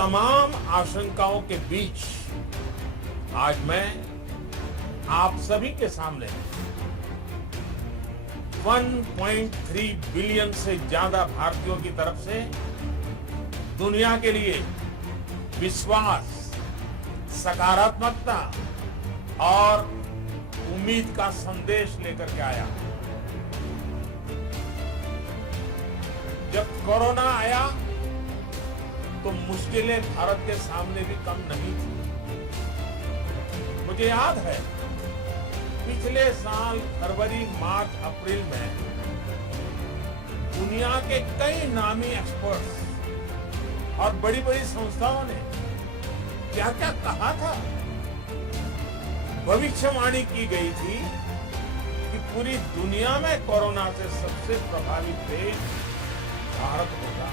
तमाम आशंकाओं के बीच आज मैं आप सभी के सामने 1.3 बिलियन से ज्यादा भारतीयों की तरफ से दुनिया के लिए विश्वास, सकारात्मकता और उम्मीद का संदेश लेकर के आया। जब कोरोना आया तो मुश्किलें भारत के सामने भी कम नहीं थी। मुझे याद है पिछले साल फरवरी, मार्च, अप्रैल में दुनिया के कई नामी एक्सपर्ट्स और बड़ी बड़ी संस्थाओं ने क्या क्या कहा था। भविष्यवाणी की गई थी कि पूरी दुनिया में कोरोना से सबसे प्रभावित देश भारत होगा।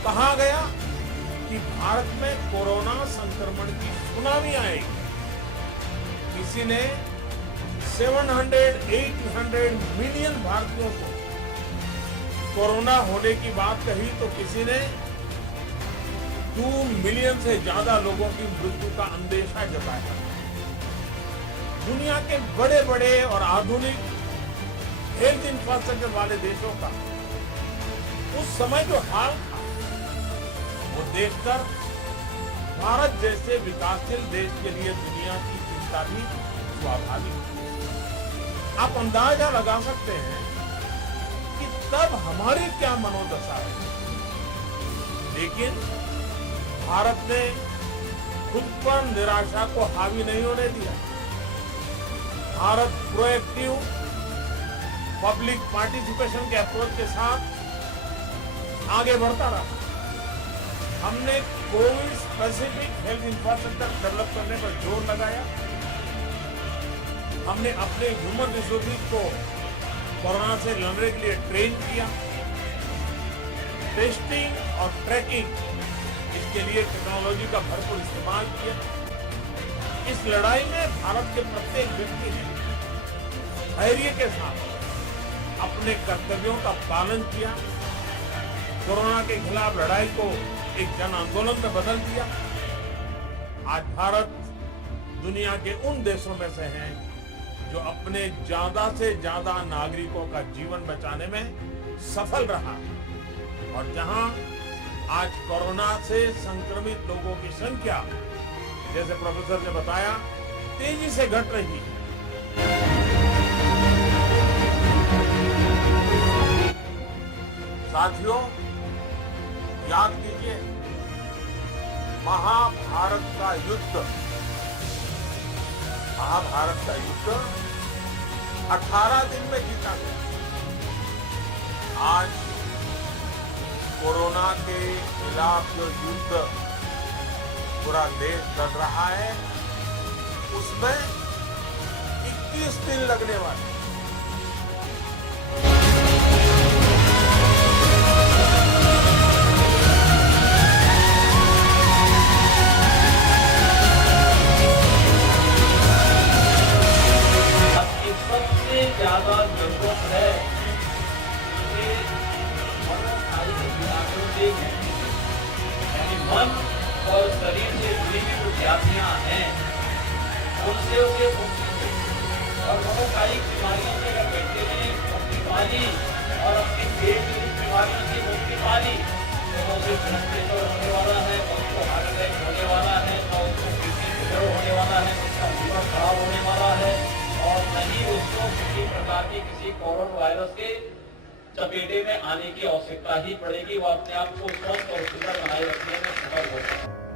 कहा गया कि भारत में कोरोना संक्रमण की सुनामी आएगी। किसी ने 700-800 मिलियन भारतीयों को कोरोना होने की बात कही तो किसी ने 2 मिलियन से ज्यादा लोगों की मृत्यु का अंदेशा जताया। दुनिया के बड़े बड़े और आधुनिक हेल्थ इंफ्रास्ट्रक्चर वाले देशों का उस समय जो हाल था वो देखकर भारत जैसे विकासशील देश के लिए दुनिया की चिंता भी स्वाभाविक है। आप अंदाजा लगा सकते हैं कि तब हमारी क्या मनोदशा है। लेकिन भारत ने खुद पर निराशा को हावी नहीं होने दिया। भारत प्रोएक्टिव पब्लिक पार्टिसिपेशन के अप्रोच के साथ आगे बढ़ता रहा। हमने Covid specific health infrastructure develop करने पर जोर लगाया। हमने अपने ह्यूमन रिसोर्सेज को कोरोना से लड़ने के लिए ट्रेन किया। टेस्टिंग और ट्रैकिंग इसके लिए टेक्नोलॉजी का भरपूर इस्तेमाल किया। इस लड़ाई में भारत के प्रत्येक व्यक्ति ने धैर्य के साथ अपने कर्तव्यों का पालन किया। कोरोना के खिलाफ लड़ाई को एक जन आंदोलन में बदल दिया। आज भारत दुनिया के उन देशों में से है जो अपने ज्यादा से ज्यादा नागरिकों का जीवन बचाने में सफल रहा है और जहां आज कोरोना से संक्रमित लोगों की संख्या, जैसे प्रोफेसर ने बताया, तेजी से घट रही है। साथियों, याद कीजिए, महाभारत का युद्ध 18 दिन में जीता गया। आज कोरोना के खिलाफ जो युद्ध पूरा देश लड़ रहा है उसमें 21 दिन लगने वाले। ज्यादा जरूरत है कि मनोकायिक बीमारियों से, यानी मन और शरीर से जुड़ी हुई जो व्याधियां हैं उनसे उसे मुक्ति मिले। और मनोकायिक बीमारियों से अगर व्यक्ति ने मुक्ति पाली और अपनी पेट की बीमारियों से मुक्ति पाली तो उसे ब्लड प्रेशर होने वाला है, तो उसको हार्ट अटैक होने वाला है, तो उसको किडनी फेलियर होने वाला है, उसका लीवर खराब होने वाला है और नहीं उसको किसी प्रकार की किसी कोरोना वायरस के चपेटे में आने की आवश्यकता ही पड़ेगी। वो अपने आप को स्वस्थ और सुंदर बनाए रखने में सफल होगा।